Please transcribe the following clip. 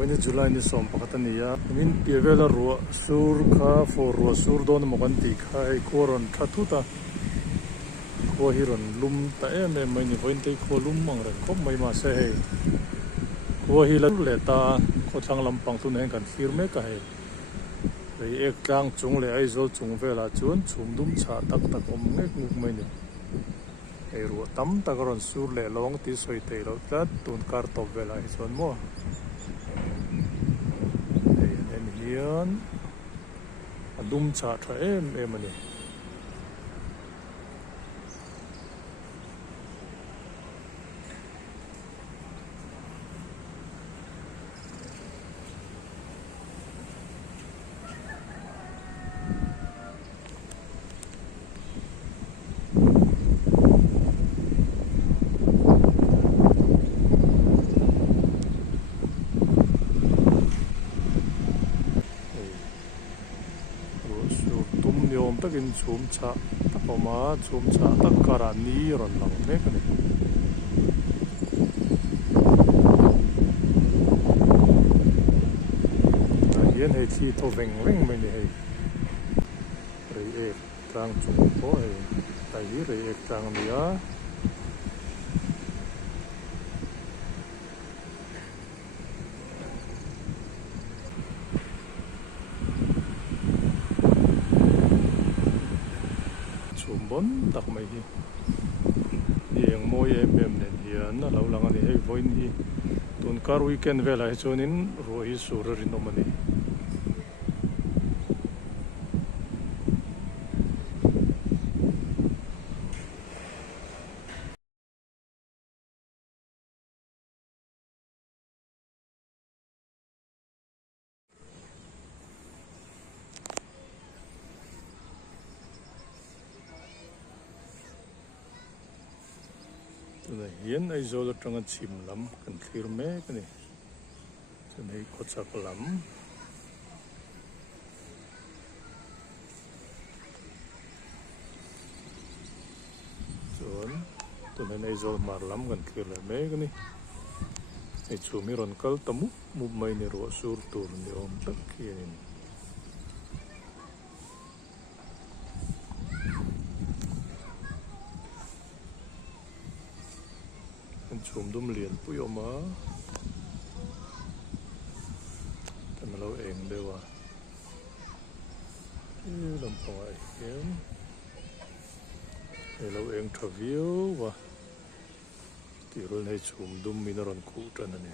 When July ni som pakatania min pievela ro sur kha for ro sur don mokanti khai koron thathuta ko hiron lum ta em mai ni voin te ko lum mang re khop mai ma se he ko hi la le ta ko thang lampang tu nen kan hir me ka he rei ek tlang chung le ai zol chung vela chun chum dum cha tak tak om nge nguk mai ni ei ro tam ta ron sur le long ti soi te lo ta tun kar top vela hi chon mo hian a dum cha tha em ani yom takin chum cha takoma chum cha takara ni ron lang me kani hian hei thi to veng mai ni hei rei ek tang chung po hei tai hi rei ek tang nia bon tak mai hi yang moi em nen hian na lo lang ani hei voin hi tun kar weekend vela hi chunin ro hi sur rin omani hian ai zol atanga chim lam kan thlir me kani chunei kochak lam chun tunen ai zol mar lam kan thlir le me kani ei chumi ron kal tamu mu mai ni ro sur tur ni om tak hian chum dum lian pui oma tan lo eng dewa lampang ai hian lo eng thaviu wa ti rul nei chum dum min ron khu tan ani